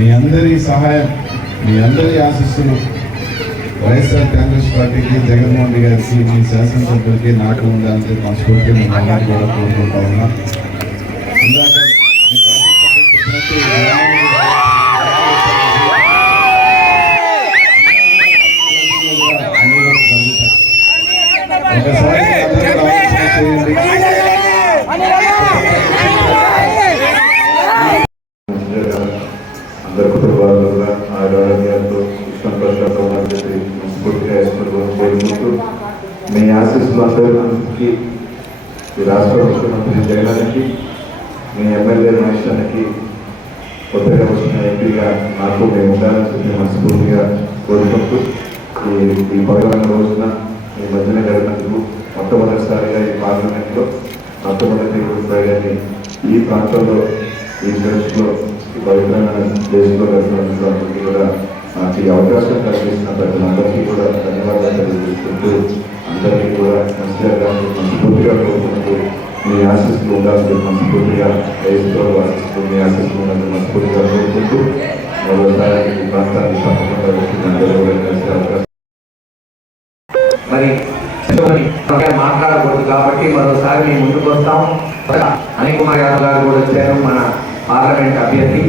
మీ అందరి సహాయం మీ అందరి ఆశీస్సులు వైఎస్ఆర్ కాంగ్రెస్ పార్టీకి జగన్మోహన్ రెడ్డి గారికి మీ శాసనసభ్యులకి నాకు ఉండాలని చెప్పి మనస్ఫూర్తిగా మేము అందరినీ కూడా కోరుకుంటా ఉన్నా ఇందాక మీ శాసనసభ్యులు చెప్పినట్టు అన్నీ కూడా జరుగుతాయి. ఒకసారి అందరికీ ఈ రాష్ట్ర ముఖ్యమంత్రి జగనానికి మీ ఎమ్మెల్యే మహేశానికి కొత్తగా వచ్చిన ఎంపీగా నాకు మేము ఉండాలని చెప్పి మనస్ఫూర్తిగా కోరుకుంటూ ఈ ఈ పదకొండు రోజున ఈ మధ్యన జరిగినందుకు మొట్టమొదటిసారిగా ఈ పార్లమెంట్లో మొట్టమొదటి ప్రజల్ని ఈ ప్రాంతంలో ఈ చర్చ్లో ఈ పవిత్రమైన దేశంలో కలిసినందుకు కూడా నాకు ఈ అవకాశం కల్పిస్తున్న ప్రజలందరికీ కూడా ధన్యవాదాలు తెలియజేస్తుంటూ ఆశిస్తూ ఉండాలని మనస్ఫూర్తిగా దేశంలో ఆశిస్తూ మీ ఆశిస్తూ ఉండాలని మనస్ఫూర్తిగా కోరుకుంటూ మరోసారి ఈ ప్రాంతాన్ని తప్పకుండా వచ్చి అందరూ కూడా కలిసే అవకాశం మరి చివరి మాట్లాడకూడదు కాబట్టి మరోసారి మేము ముందుకు వస్తాం అనిల్ కుమార్ యాదవ్ గారు కూడా వచ్చారు మన పార్లమెంట్ అభ్యర్థి.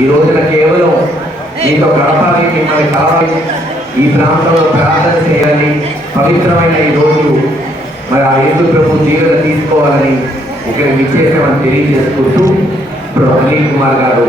ఈ రోజున కేవలం మీతో గడపాలి మిమ్మల్ని కలవాలి ఈ ప్రాంతంలో ప్రార్థన చేయాలి. పవిత్రమైన ఈ రోజు. మరి ఆ యేసు ప్రభు దీవెన తీసుకోవాలని ఇక్కడ విచ్చేసామని తెలియజేసుకుంటూ ఇప్పుడు అనిల్ కుమార్ గారు